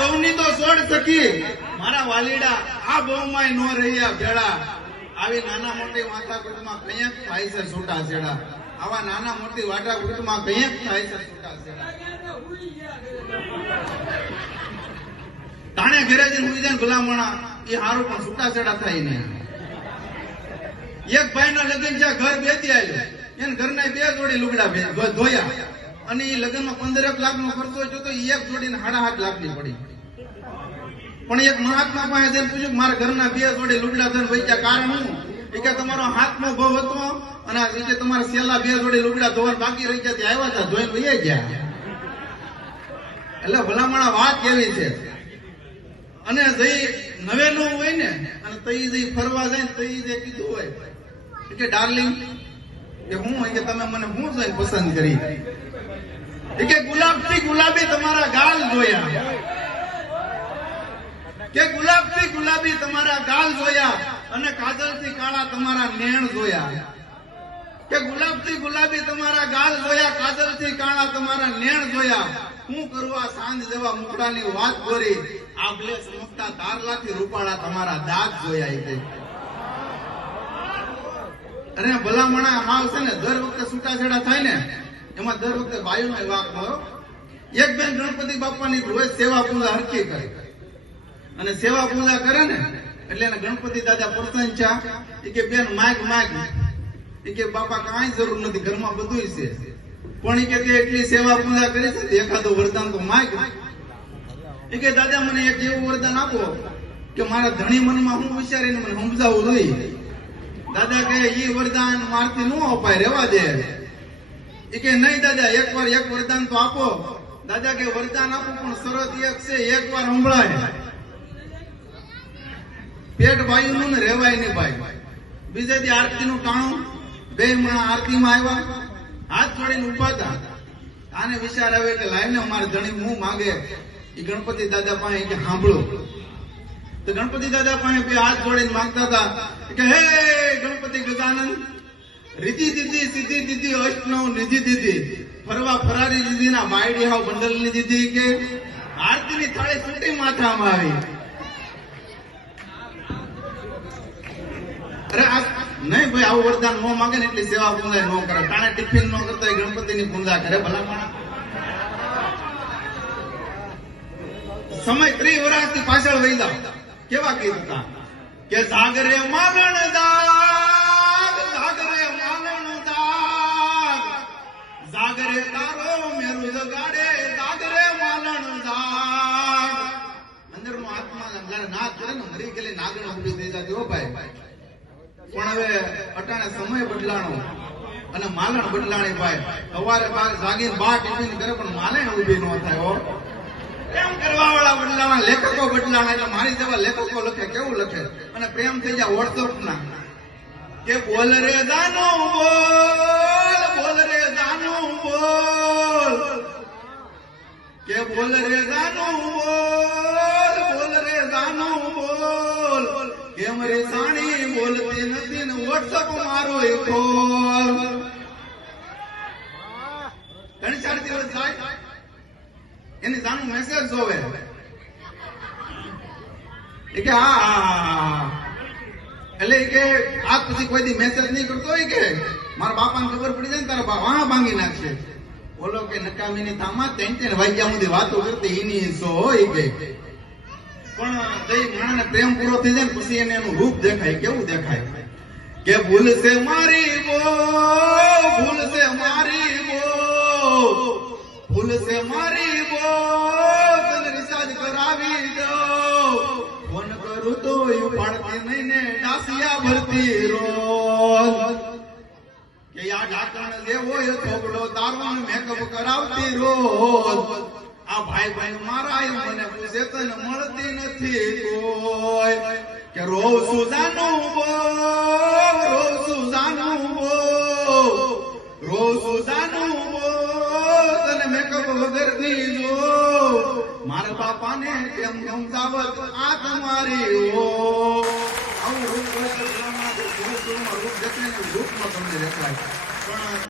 બહુની તો છોડ સકી મારા વાલીડા આ બહુમાં નો રહ્યા ભેળા આવી નાના મોટી માથાકૂટમાં કંઈક થાય છે છૂટા છેડા આવા નાના મોટી વાટાકૂટમાં કંઈક થાય છે છૂટા છેડા તાણે ઘરે જઈને હુઈ જાય ભલામણા એ હારું પણ છૂટા છેડા થાય નહીં એક ભાઈના લગ્ન છે ઘર બેસી આવ્યો એને ઘરના 2 જોડી લુગડા ધોયા અને એ લગ્નમાં 15 લાખનો ખર્ચો જો તો એક જોડીને 7.5 લાખની પડી પણ એક મહાત્મા પાસે જઈને પૂછ્યું મારા ઘરના 2 જોડી લુગડા ધન વૈયા કારણ હું એ કે તમારો હાથનો ભાવ હતો અને એ કે તમારા સેલા 2 જોડી લુગડા ધોવા બાકી રહી ગયા ત્યાં આવ્યા હતા ધોઈને વૈયા ગયા એટલે ભલામણા વાત કેવી છે અને જઈ નવેલું હોય ને અને તઈ જઈ ફરવા જાય ને તઈ જે કીધું હોય કે ડાર્લિંગ કે હું કે તમે મને હું જોઈને પસંદ કરી કે ગુલાબથી ગુલાબી તમારા ગાલ જોયા કે ગુલાબથી ગુલાબી તમારા ગાલ જોયા અને કાજલથી કાળા તમારા નેણ જોયા કે ગુલાબથી ગુલાબી તમારા ગાલ જોયા કાજલથી કાળા તમારા નેણ જોયા હું કરું આ સાંજ જેવા મુકડાની વાત કરી આભલે સમજતા તારલાથી રૂપાળા તમારા દાંત જોયા છે અને ભલામણા હાવ છે ને દર વખતે છૂટાછેડા થાય ને એમાં દર વખતે બાયુનો વાક મળો એક બેન ગણપતિ બાપાની રોજ સેવા પૂજા હરખી કરે અને સેવા પૂજા કરે ને એટલે એને ગણપતિ દાદા પ્રસન્ન છે કે બેન માગ કે બાપા કાંઈ જરૂર નથી ઘરમાં બધું છે પણ કે તે એટલી સેવા પૂજા કરી છે એકાદો વરદાન તો માગ કે દાદા મને એક એવું વરદાન આપો કે મારા ધણી મનમાં હું વિચારીને મને સમજાવવું જોઈએ દાદા કે એ વરદાન મારથી ન અપાય રેવા દે કે નહીં દાદા એકવાર એક વરદાન તો આપો દાદા કે વરદાન આપો પણ શરત એક છે એકવાર સંભળાય પેટ ભાઈનું ને રેવાય નહીં ભાઈ બીજે દી આરતીનું ટાણું 2 માણા આરતીમાં આવ્યા હાથ જોડીને ઉભા હતા આને વિચાર આવે કે લાઈને અમારે ધણી હું માંગે એ ગણપતિ દાદા પાસે કે સાંભળો તો ગણપતિ દાદા પાસે 2 હાથ જોડીને માંગતા હતા કે હે ગણપતિ ગજાનંદ રીતિ દીધી સીધી દીધી અષ્ટનવ નિધિ દીધી ફરવા ફરારી દીધી ના બાયડી હાવ બંડલ ની દીધી કે આરતીની થાળી છૂટી માથામાં આવી અરે નહીં ભાઈ આવું વરદાન ન માંગે ને એટલી સેવા પૂજા ન કરે ટાણે ટિફિન ન કરતા ગણપતિ ની પૂજા કરે ભલા સમય 30 વર્ષથી પાછળ વહી જાવ કેવા કીધું કે જાગરે માલણ દાગ જાગરે માલણ દાગ જાગરે તારો મેરુ જગાડે જાગરે માલણ દાગ અંદરનો આત્મા જયારે નાદ કરે ને મરી ગયેલી નાગણ ઉભી થઈ જતી હો ભાઈ પણ હવે અટાણે સમય બદલાણો અને માલણ બદલાણી ભાઈ સવારે બાર જાગીને બા ટિફિન કરે પણ માલણ ઉભી ન થાય હો પ્રેમ કરવા વાળા બદલાણા લેખકો બદલાણા એટલે મારી જેવા લેખકો લખે કેવું લખે અને પ્રેમ થઈ જાય વોટ્સઅપ ના કે બોલ રે દાનો બોલ રે દાનો બોલ કે બોલ રે દાનો બોલ રે દાનો બોલ કે મારી સાણી બોલતી નથી ને વોટ્સઅપ મારો એ ખોલ 3-4 દિવસ જાય એની જાનું મેસેજ જોવે કે હા એટલે કે આજ પછી કોઈ દી મેસેજ નહીં કરતો હોય કે મારા બાપાને ખબર પડી જાય ને તારા બાપા ભાંગી નાખશે બોલો કે નકામીની તામાં 3 વાગ્યા સુધી વાતો કરતી એની સો હોય કે પણ જઈ માણસને પ્રેમ પૂરો થઈ જાય ને પછી એને એનું રૂપ દેખાય કેવું દેખાય કે ભૂલ છે મારી બો ભૂલ છે મારી બો ભૂલ છે મારી બો તને રિચાર્જ કરાવી દો ફોન કરું તો ઉપાડતી નહીં ને ડાસિયા ભરતી રોજ કે આ ઢાકણ લેવો એ થોબડો તારો મેકઅપ કરાવતી રોજ આ ભાઈ ભાઈ મારા મને પૂછે તને મળતી નથી કોઈ કે રોવ સુજાનું બો રોવ સુજાનું બો રોવ સુજાનું બો તને મેકઅપ વગર થી જો મારા બાપાને કેમ સમજાવત આ તમારી ઓ આવું રૂપ રૂપ દેખાય રૂપમાં તમને દેખાય પણ